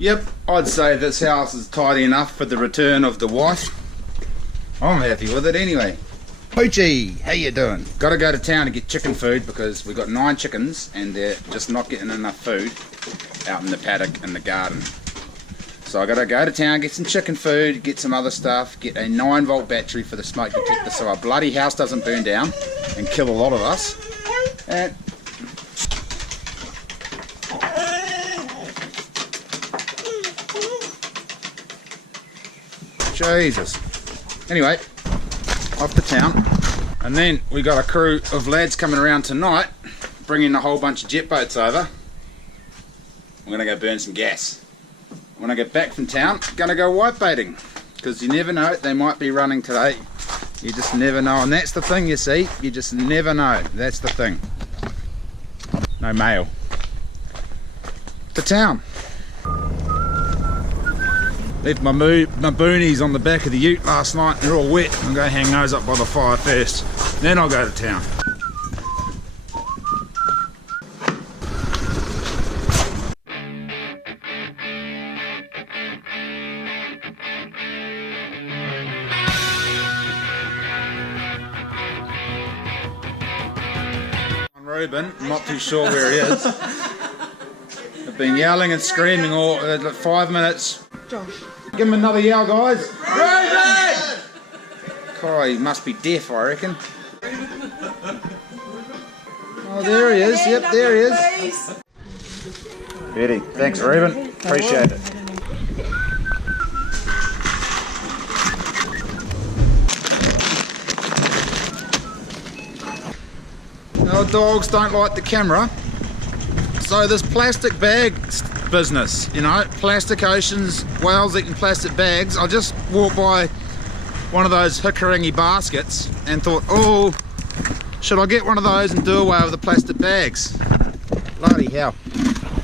Yep, I'd say this house is tidy enough for the return of the wife. I'm happy with it anyway. Poochie, how you doing? Gotta go to town to get chicken food because we've got 9 chickens and they're just not getting enough food out in the paddock in the garden. So I gotta go to town, get some chicken food, get some other stuff, get a 9-volt battery for the smoke detector so our bloody house doesn't burn down and kill a lot of us. And Jesus. Anyway, off to town. And then we got a crew of lads coming around tonight, bringing a whole bunch of jet boats over. We're gonna go burn some gas. When I get back from town, gonna go whitebaiting, because you never know, they might be running today. You just never know, and that's the thing, you see, you just never know. That's the thing. No mail. To town. Left my boonies on the back of the ute last night, they're all wet. I'm going to hang those up by the fire first, then I'll go to town. Reuben, I'm not too sure where he is. I've been yelling and screaming all 5 minutes. Josh. Give him another yell, guys. Reuben! Oh, he must be deaf, I reckon. Oh, there he is. Yep, there he is. Beauty. Thanks, Reuben. Appreciate it. Our dogs don't like the camera, so this plastic bag business, you know, plastic oceans, whales eating plastic bags. I just walked by one of those hickoringy baskets and thought, oh, should I get one of those and do away with the plastic bags? Bloody hell.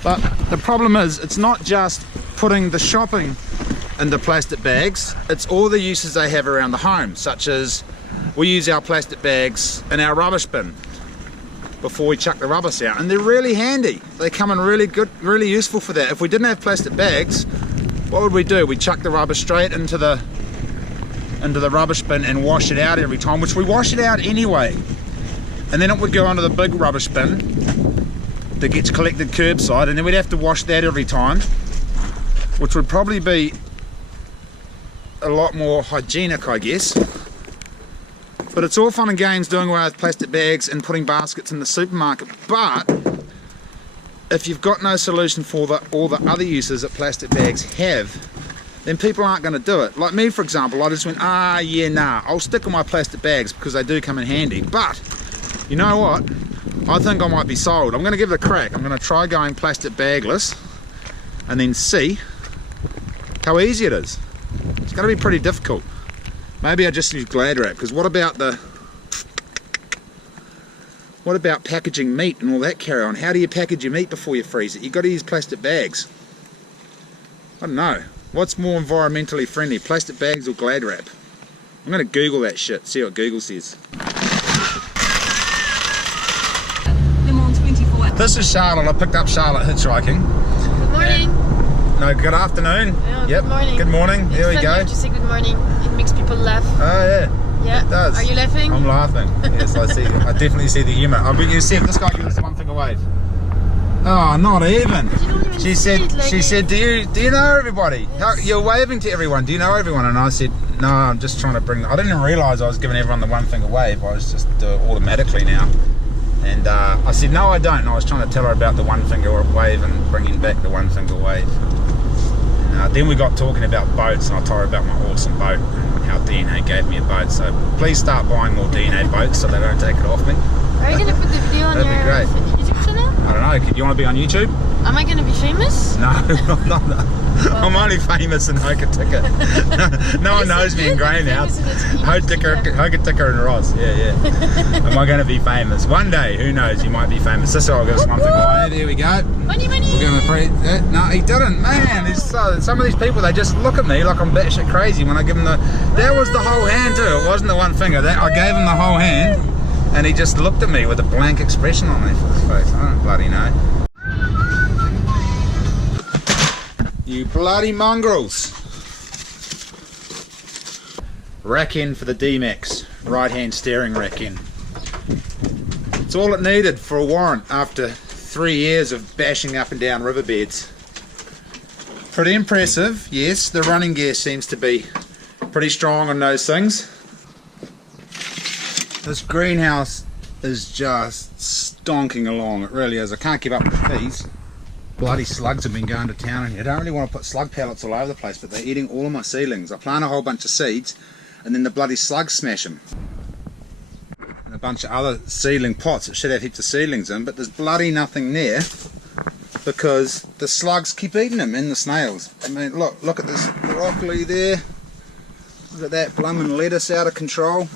But the problem is, it's not just putting the shopping into plastic bags, it's all the uses they have around the home, such as we use our plastic bags in our rubbish bin before we chuck the rubbish out, and they're really handy. They come in really good, really useful for that. If we didn't have plastic bags, what would we do? We'd chuck the rubbish straight into the rubbish bin and wash it out every time, which we wash it out anyway, and then it would go onto the big rubbish bin that gets collected curbside, and then we'd have to wash that every time, which would probably be a lot more hygienic, I guess. But it's all fun and games doing away with plastic bags and putting baskets in the supermarket. But if you've got no solution for all the other uses that plastic bags have, then people aren't going to do it. Like me, for example, I just went, yeah, nah, I'll stick with my plastic bags because they do come in handy. But you know what? I think I might be sold. I'm going to give it a crack. I'm going to try going plastic bagless and then see how easy it is. It's going to be pretty difficult. Maybe I just use Glad wrap, because what about packaging meat and all that carry on? How do you package your meat before you freeze it? You've got to use plastic bags. I don't know. What's more environmentally friendly, plastic bags or Glad wrap? I'm going to Google that shit, see what Google says. This is Charlotte. I picked up Charlotte hitchhiking. Good morning. No, good afternoon. Oh, yep. Good morning. Good morning. There we go. To say good morning. It makes people laugh. Oh yeah. Yeah. It does. Are you laughing? I'm laughing. Yes, I see. I definitely see the humour. I bet you see if this guy gives us one finger wave. Oh, not even. She said, do you know everybody? Yes. You're waving to everyone. Do you know everyone? And I said, no, I'm just trying to bring. I didn't even realise I was giving everyone the one finger wave. I was just doing it automatically now. And I said, no, I don't. And I was trying to tell her about the one finger wave and bringing back the one finger wave. Then we got talking about boats, and I told her about my awesome boat and how DNA gave me a boat. So please start buying more DNA boats so they don't take it off me. Are you going to put the video on your YouTube channel? I don't know. Do you want to be on YouTube? Am I going to be famous? No, I'm not. I'm only famous in Hokitika. No one knows me in Grey now. Hokitika and Ross. Yeah. Am I going to be famous? One day, who knows? You might be famous. This is all goes one thing away. There we go. Money. We're going to no, he didn't. Man, some of these people, they just look at me like I'm batshit crazy when I give them the. That was the whole hand too. It wasn't the one finger. I gave him the whole hand, and he just looked at me with a blank expression on his face. I don't bloody know. You bloody mongrels. Rack end for the D-Max, right hand steering rack end. It's all it needed for a warrant after 3 years of bashing up and down riverbeds. Pretty impressive, yes, the running gear seems to be pretty strong on those things. This greenhouse is just stonking along, it really is. I can't keep up with the bees. Bloody slugs have been going to town in here. I don't really want to put slug pellets all over the place, but they're eating all of my seedlings. I plant a whole bunch of seeds and then the bloody slugs smash them. And a bunch of other seedling pots that should have heaps of seedlings in, but there's bloody nothing there because the slugs keep eating them and the snails. I mean, look at this broccoli there. Look at that bloomin' lettuce out of control.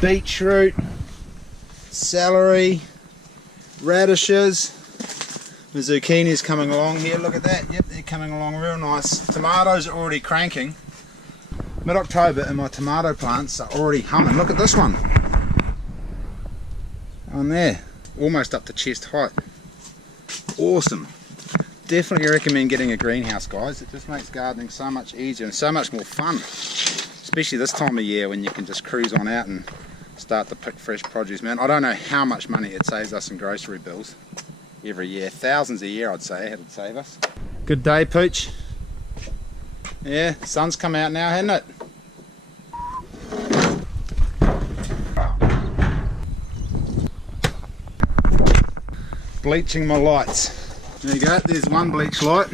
Beetroot, celery, radishes. The zucchini's coming along here, look at that, yep, they're coming along real nice. Tomatoes are already cranking. Mid-October and my tomato plants are already humming. Look at this one. On there, almost up to chest height. Awesome. Definitely recommend getting a greenhouse, guys. It just makes gardening so much easier and so much more fun. Especially this time of year when you can just cruise on out and start to pick fresh produce, man. I don't know how much money it saves us in grocery bills every year. Thousands a year, I'd say, it would save us. Good day, Pooch. Yeah, sun's come out now, hasn't it? Bleaching my lights. There you go, there's one bleach light.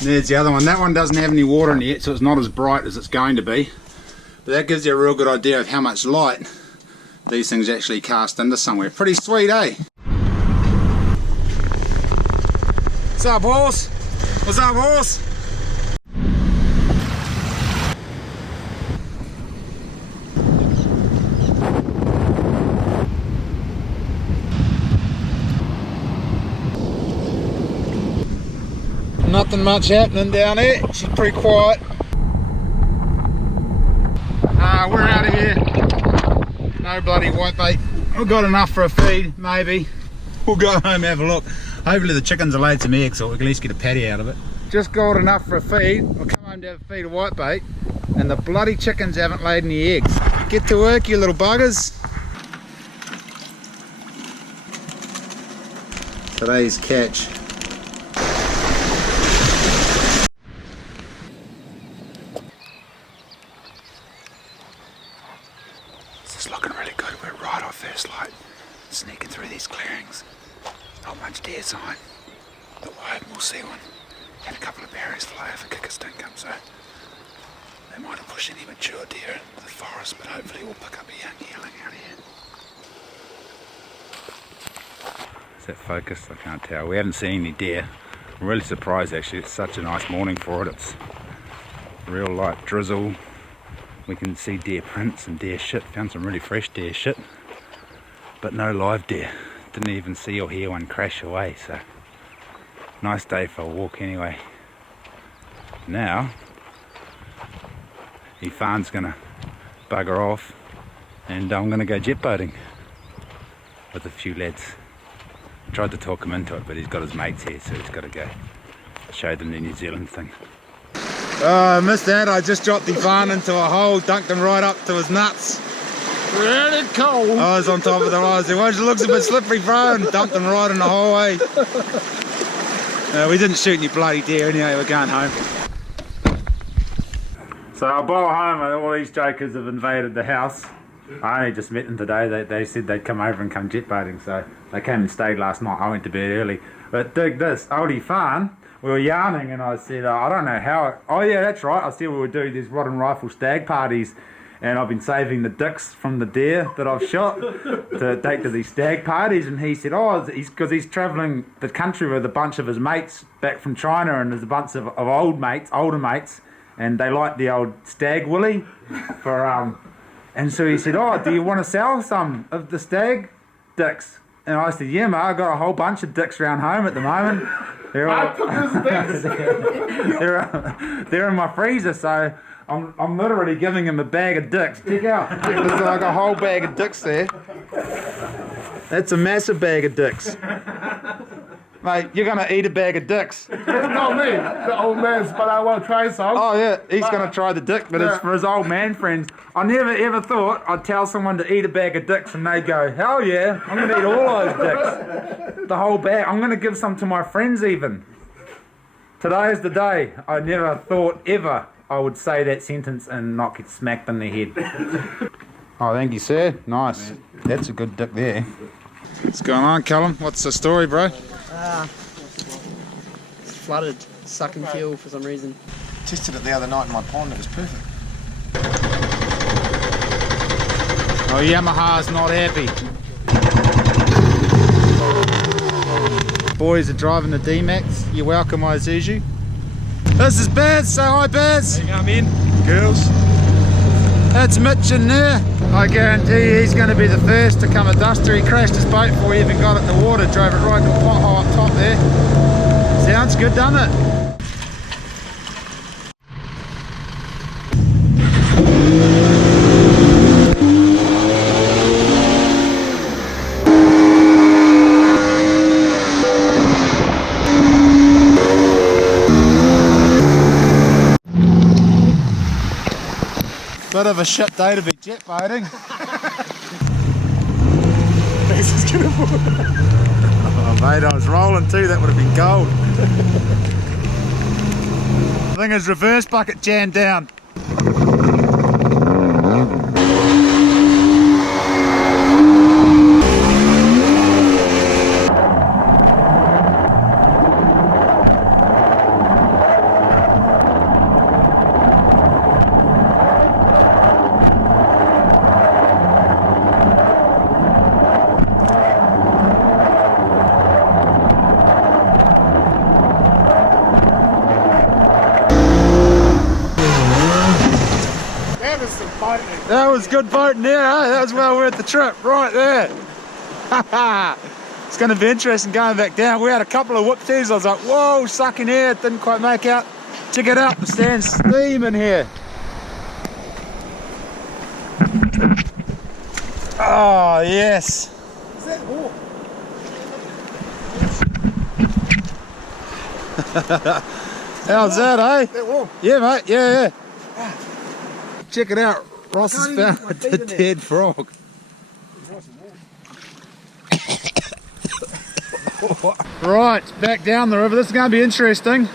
There's the other one. That one doesn't have any water in it yet, so it's not as bright as it's going to be. But that gives you a real good idea of how much light these things actually cast into somewhere. Pretty sweet, eh? What's up, horse? What's up, horse? Nothing much happening down here. She's pretty quiet. We're out of here. No bloody whitebait. We've got enough for a feed, maybe. We'll go home and have a look. Hopefully the chickens are laid some eggs so we can at least get a patty out of it. Just got enough for a feed. We'll come home to have a feed of whitebait and the bloody chickens haven't laid any eggs. Get to work, you little buggers. Today's catch. This is looking really good. We're right off first light, sneaking through these clearings. Not much deer sign, but we're hoping we'll see one. Had a couple of berries fly over kickers didn't come, so they might have pushed any mature deer into the forest, but hopefully we'll pick up a young yearling out here. Is that focused? I can't tell. We haven't seen any deer. I'm really surprised actually. It's such a nice morning for it. It's real light drizzle. We can see deer prints and deer shit. Found some really fresh deer shit, but no live deer. Didn't even see or hear one crash away, so nice day for a walk anyway. Now Ifan's gonna bugger off and I'm gonna go jet boating with a few lads. Tried to talk him into it, but he's got his mates here, so he's got to go show them the New Zealand thing. Oh, I missed that. I just dropped Ifan into a hole, dunked him right up to his nuts. Really cold. I was on top of the rise. It looks a bit slippery, bro, and dumped him right in the hallway. We didn't shoot any bloody deer anyway. We're going home. So I boil home and all these jokers have invaded the house. I only just met them today. They said they'd come over and come jet boating, so they came and stayed last night. I went to bed early. But dig this, oldie Fan, we were yarning and I said, I don't know how, oh yeah, that's right, I said we would do these rod and rifle stag parties and I've been saving the dicks from the deer that I've shot to take to these stag parties, and he said, oh, because he's travelling the country with a bunch of his mates back from China, and there's a bunch of older mates, and they like the old stag willy for, and so he said, oh, do you want to sell some of the stag dicks? And I said, yeah, mate, I've got a whole bunch of dicks around home at the moment. They're in my freezer, so I'm literally giving him a bag of dicks. Check out. There's like a whole bag of dicks there. That's a massive bag of dicks. Mate, you're gonna eat a bag of dicks. Not me, the old man's, but I want to try some. Oh yeah, he's gonna try the dick, but it's for his old man friends. I never ever thought I'd tell someone to eat a bag of dicks and they go, hell yeah, I'm gonna eat all those dicks. The whole bag. I'm gonna give some to my friends even. Today is the day. I never thought ever I would say that sentence and not get smacked in the head. Oh, thank you, sir. Nice. That's a good dick there. What's going on, Callum? What's the story, bro? It's flooded, sucking fuel for some reason. Tested it the other night in my pond, it was perfect. Oh, Yamaha's not happy. Boys are driving the D-Max. You're welcome, Isuzu. This is Baz. Say hi, Baz. How you going, man? Girls. That's Mitch in there. I guarantee you he's going to be the first to come a duster. He crashed his boat before he even got it in the water, drove it right to a pothole up top there. Sounds good, doesn't it? Bit of a shit day to be jet boating. This is gonna Oh mate, I was rolling too, that would have been gold. I think his reverse bucket jammed down. That was good boating there, eh? That was well worth the trip, right there. It's going to be interesting going back down. We had a couple of whoopsies. I was like, whoa, sucking air. It didn't quite make out. Check it out, the stand's steaming here. Oh, yes. Is that warm? How's that, eh? Is that warm? Yeah, mate, yeah. Check it out. Ross has found a dead frog. Right, back down the river. This is going to be interesting.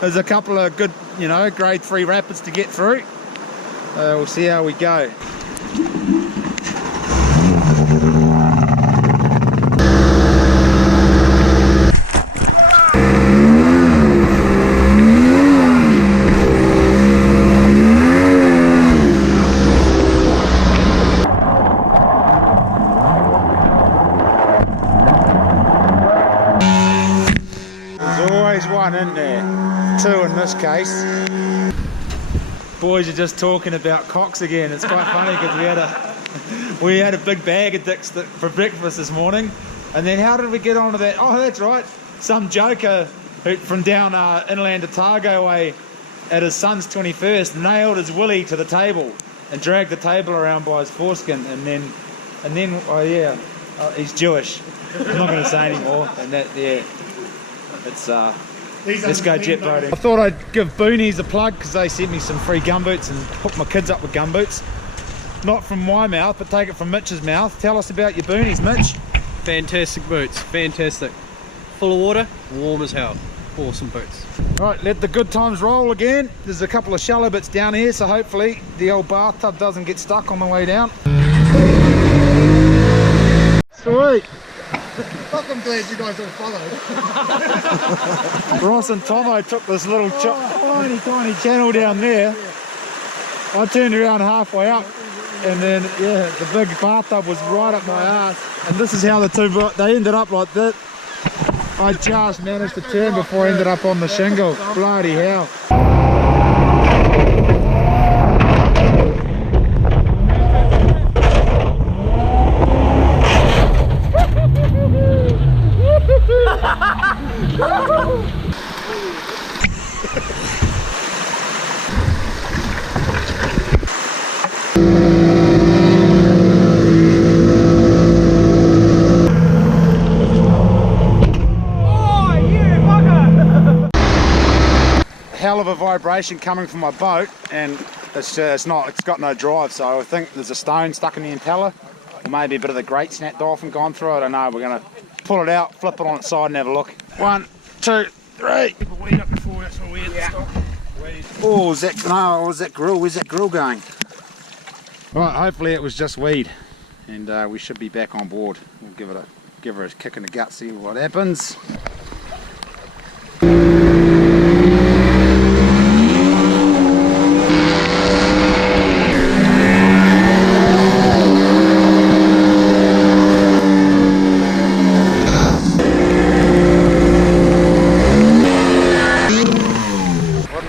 There's a couple of good, grade 3 rapids to get through. We'll see how we go. One in there, 2 in this case. Boys are just talking about cocks again. It's quite funny because we had a big bag of dicks for breakfast this morning, and then how did we get onto that? Oh, that's right, some joker from down inland Otago way at his son's 21st nailed his willy to the table and dragged the table around by his foreskin, and then oh yeah, he's Jewish. I'm not going to say anymore. And that, yeah, it's let's go jet boating. I thought I'd give Boonies a plug because they sent me some free gumboots and hooked my kids up with gumboots. Not from my mouth, but take it from Mitch's mouth. Tell us about your Boonies, Mitch. Fantastic boots, fantastic. Full of water, warm as hell. Awesome boots. Right, let the good times roll again. There's a couple of shallow bits down here, so hopefully the old bathtub doesn't get stuck on the way down. Sweet. I'm glad you guys all followed. Ross and Tomo took this little tiny channel down there. I turned around halfway up, and then yeah, the big bathtub was right up my ass. And this is how the two, they ended up like that. I just managed to turn before I ended up on the shingle. Bloody hell. vibration coming from my boat, and it's got no drive, so I think there's a stone stuck in the impeller, or maybe a bit of the great snap dolphin gone through it. I don't know. We're going to pull it out, flip it on its side and have a look. 1, 2, 3. Keep a weed up before, that's what we had to stop. Oh, is that grill? Where's that grill going? Right, hopefully it was just weed, and we should be back on board. We'll give her a kick in the gut, see what happens.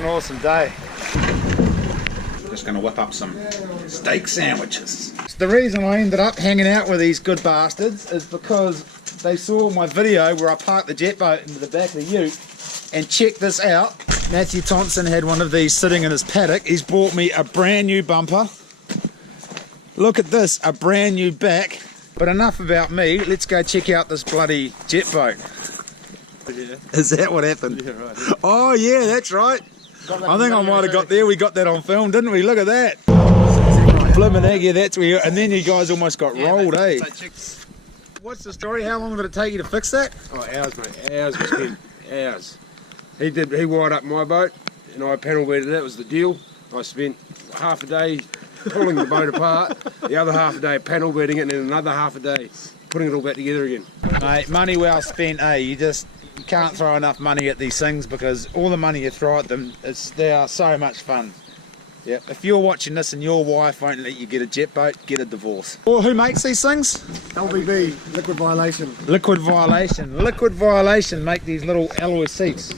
Awesome day. Just going to whip up some steak sandwiches. The reason I ended up hanging out with these good bastards is because they saw my video where I parked the jet boat into the back of the ute, and check this out. Matthew Thompson had one of these sitting in his paddock. He's bought me a brand new bumper. Look at this, a brand new back. But enough about me, let's go check out this bloody jet boat. Yeah. Is that what happened? Yeah, right. Oh yeah, that's right. I think I might have got there. We got that on film, didn't we? Look at that. Flippin' egg, yeah, that's where you, and then you guys almost got rolled, eh? What's the story? How long did it take you to fix that? Oh, hours, mate. Hours. We spent hours. He wired up my boat, and I paddle beated it. That was the deal. I spent half a day pulling the boat apart, the other half a day paddle beating it, and then another half a day putting it all back together again. Mate, money well spent, eh? You can't throw enough money at these things, because all the money you throw at them, they are so much fun. Yeah. If you're watching this and your wife won't let you get a jet boat, get a divorce. Well, who makes these things? LVB, liquid violation. Liquid Violation. Liquid Violation make these little alloy seats.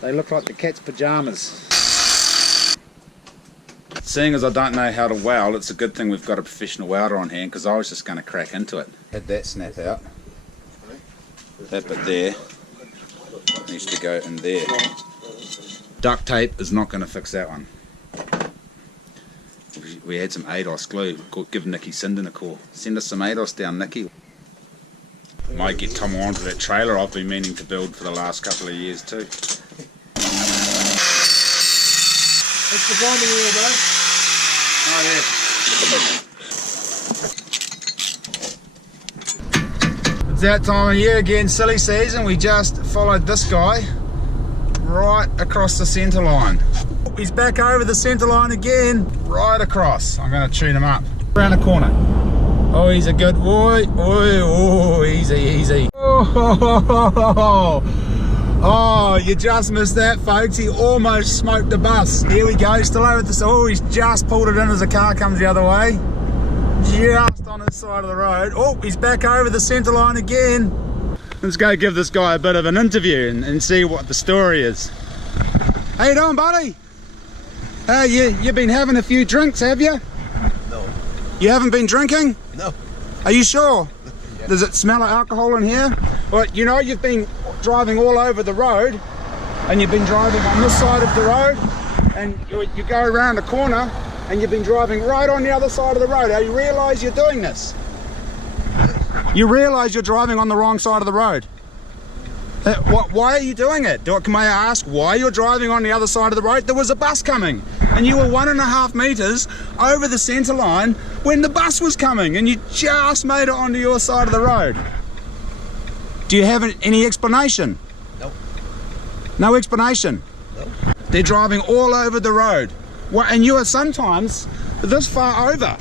They look like the cat's pajamas. Seeing as I don't know how to weld, it's a good thing we've got a professional welder on hand, because I was just going to crack into it. Had that snap out. That bit there needs to go in there. Duct tape is not going to fix that one. We had some ADOS glue. Give Nicky Sinden a call. Send us some ADOS down, Nicky. Might get Tom onto that trailer I've been meaning to build for the last couple of years too. It's the binding wheel, though. Oh yeah. It's that time of year again, silly season. We just followed this guy right across the centre line. He's back over the centre line again, right across. I'm going to tune him up. Around the corner. Oh, he's a good boy. Oh, easy, easy. Oh, you just missed that, folks. He almost smoked the bus. Here we go, still over this. Oh, he's just pulled it in as the car comes the other way. Just on his side of the road. Oh, he's back over the centre line again. Let's go give this guy a bit of an interview and see what the story is. How you doing, buddy? You've been having a few drinks, have you? No. You haven't been drinking? No. Are you sure? Yeah. Does it smell of alcohol in here? Well, you know, you've been driving all over the road, and you've been driving on this side of the road, and you go around the corner, and you've been driving right on the other side of the road. Now, you realise you're doing this? You realise you're driving on the wrong side of the road? Why are you doing it? Can I ask why you're driving on the other side of the road? There was a bus coming, and you were 1.5 metres over the centre line when the bus was coming, and you just made it onto your side of the road. Do you have any explanation? No. No explanation? No. They're driving all over the road. And you are sometimes this far over.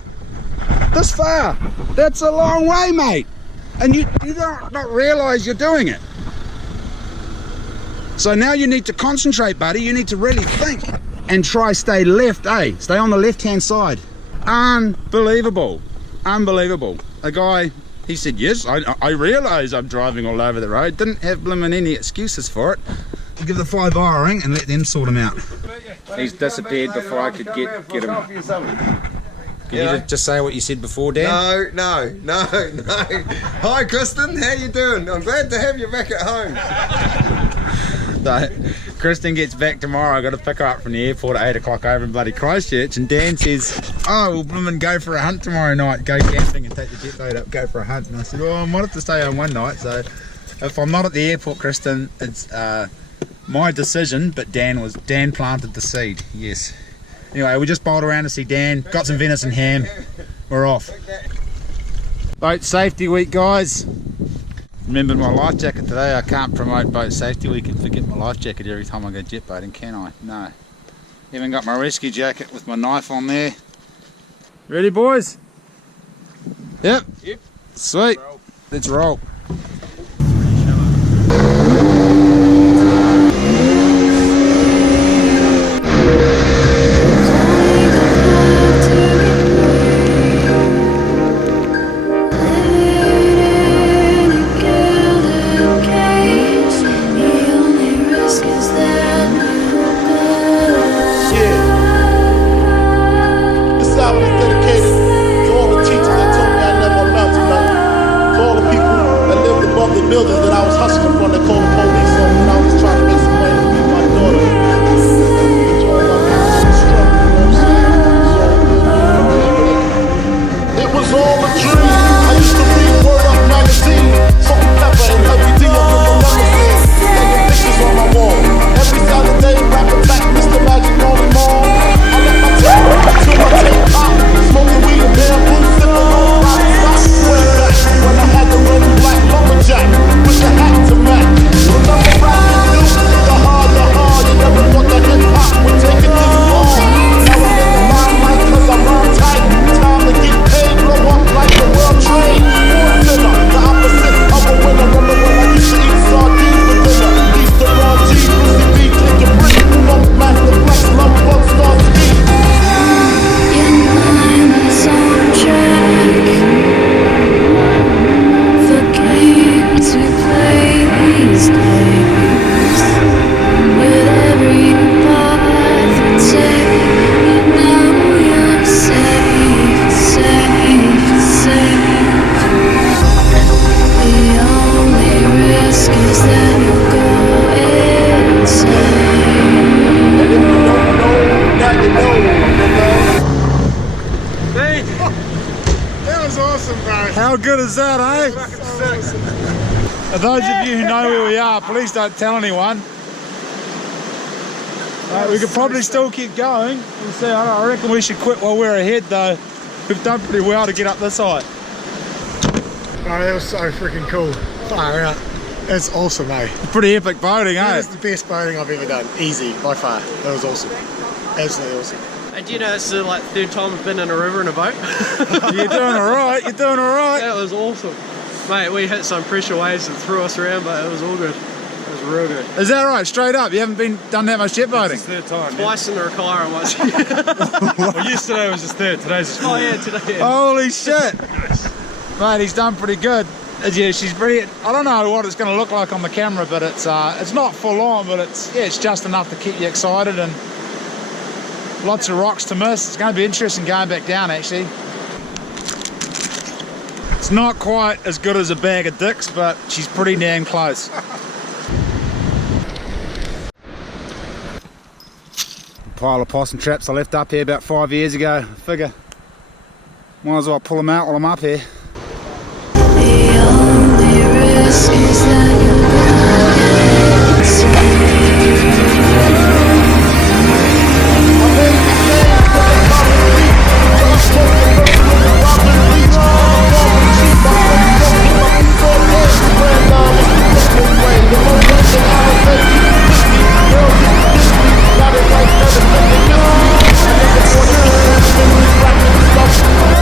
This far. That's a long way, mate. And you don't realise you're doing it. So now you need to concentrate, buddy. You need to really think and try stay left, eh? Stay on the left-hand side. Unbelievable. Unbelievable. A guy, he said, yes, I realise I'm driving all over the road. Didn't have blimmin' any excuses for it. I'll give the 5 a ring and let them sort him out. He's disappeared before I could get him. Can you just say what you said before, Dan? No. Hi, Kristen. How you doing? I'm glad to have you back at home. So, Kristen gets back tomorrow. I got to pick her up from the airport at 8 o'clock over in bloody Christchurch, and Dan says, oh, we'll blooming go for a hunt tomorrow night, go camping and take the jet boat up, go for a hunt. And I said, well, I might have to stay home one night, so if I'm not at the airport, Kristen, it's My decision, but Dan planted the seed. Yes. Anyway, we just bowled around to see Dan. Got some venison ham. We're off. Boat safety week, guys. Remembered my life jacket today. I can't promote boat safety week and forget my life jacket every time I go jet boating, can I? No. Even got my rescue jacket with my knife on there. Ready, boys? Yep. Yep. Sweet. Let's roll. buildings that I was hustling from. They called the police on me when I was trying to make some money to feed my daughter. Enjoy my music and struggle, you know what I'm saying? It was all a dream. I used to read Word Up magazine, Salt and Pepper and Heavy D up in the limousine, hanging pictures on my wall. Every Saturday, rapping back Mr. Magic on the mall. I let my tape rock till my tape pop, smoking weed and bamboo, sipping on rock rock. Way back when I had the red and black lumberjack with the hat to match. Remember rapping, dude? The hard, you never thought that hip-hop would take it this long. Now I'm in the limelight cause I rhyme tight. Time to get paid, blow up like the world trade. Born sinner, the opposite of a winner. Remember when I used to eat sardines for dinner? East to Ron G, Lucy B, Click and Brick, Funk Master Flex, Love Bug, Star Ski. In line, it's on track. The games we play these days, with every path we take, you know you're safe, safe, safe. The only risk is that you'll go insane. And if you don't know, now you know. That was awesome, bro. How good is that, eh? For those of you who know where we are, please don't tell anyone. We could probably still keep going. We'll see. I reckon we should quit while we're ahead, though. We've done pretty well to get up this side. Oh, that was so freaking cool. Far out. That's awesome, eh? Pretty epic boating, That eh? was the best boating I've ever done. Easy, by far. That was awesome. Absolutely awesome. Do you know it's the third time I've been in a river in a boat? You're doing alright, you're doing alright. That was awesome. Mate, we hit some pressure waves and threw us around, but it was all good. It was real good. Is that right? Straight up? You haven't done that much jet boating? It's third time. Twice in the Recliner and once. Well, yesterday was his third, today's his fourth. Oh yeah, today. Yeah. Holy shit! Mate, he's done pretty good. Yeah, she's pretty. I don't know what it's going to look like on the camera, but it's not full on, but it's just enough to keep you excited and lots of rocks to miss. It's going to be interesting going back down, actually. It's not quite as good as a bag of dicks, but she's pretty damn close. Pile of possum traps I left up here about 5 years ago. Figure, might as well pull them out while I'm up here. The only risk is that you'll go insane.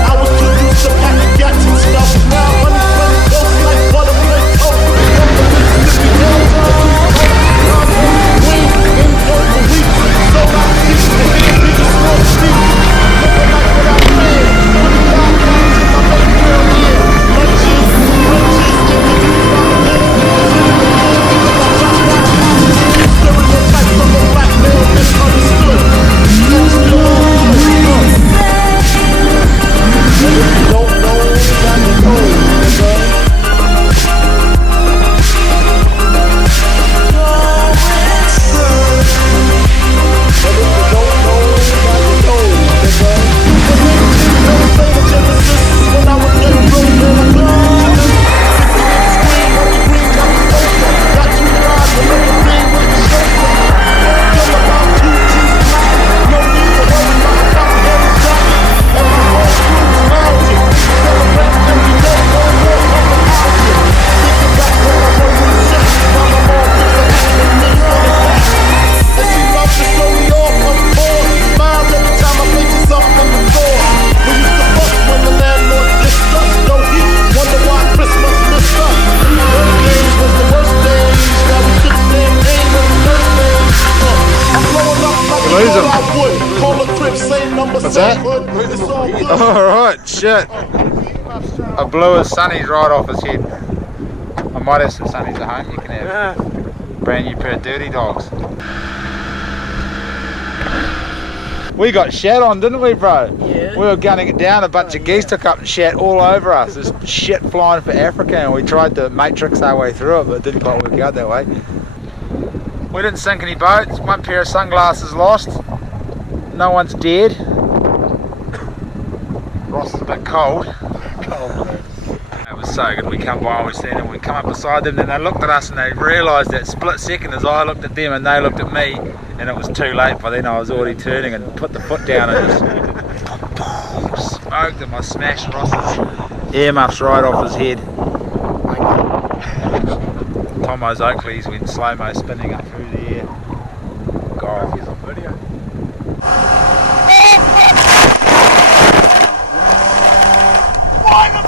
I was too used to packing gats and What's that? Alright, shit. I blew his sunnies right off his head. I might have some sunnies at home you can have. Brand new pair of dirty dogs. We got shat on, didn't we, bro? Yeah. We were gunning it down, a bunch of geese took up and shat all over us. There's shit flying for Africa, and we tried to matrix our way through it, but it didn't quite work out that way. We didn't sink any boats. One pair of sunglasses lost. No one's dead. Ross is a bit cold. It was so good. We come by and we seen them. We come up beside them, then they looked at us and they realised that split second as I looked at them and they looked at me, and it was too late. By then I was already turning and put the foot down and just smoked him. I smashed Ross's earmuffs right off his head. Tomo's Oakleys went slow-mo spinning up through the air. God. He's on video. Why the